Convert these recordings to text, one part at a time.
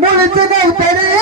मुझे नहीं तेरे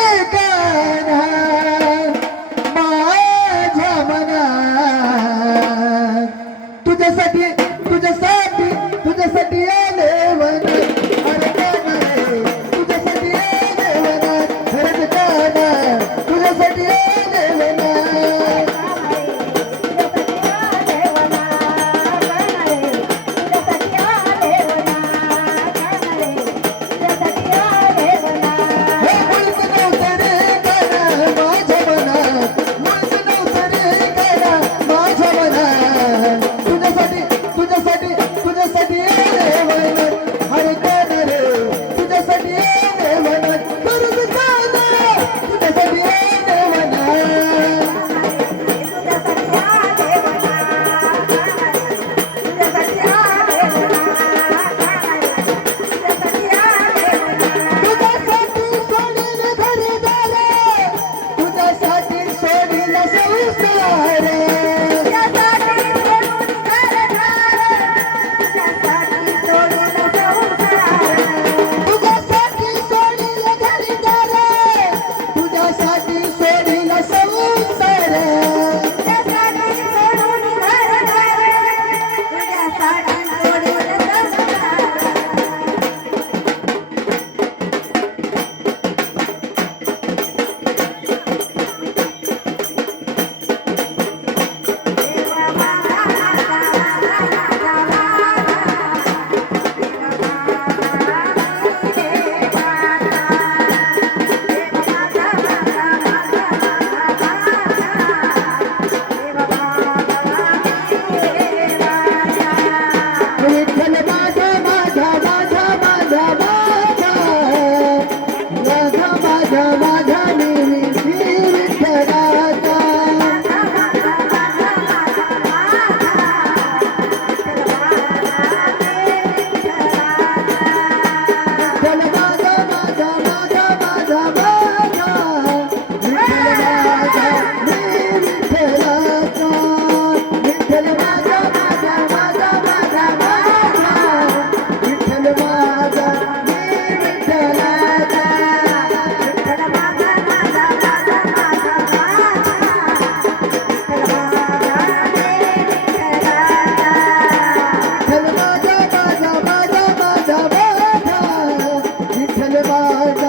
जय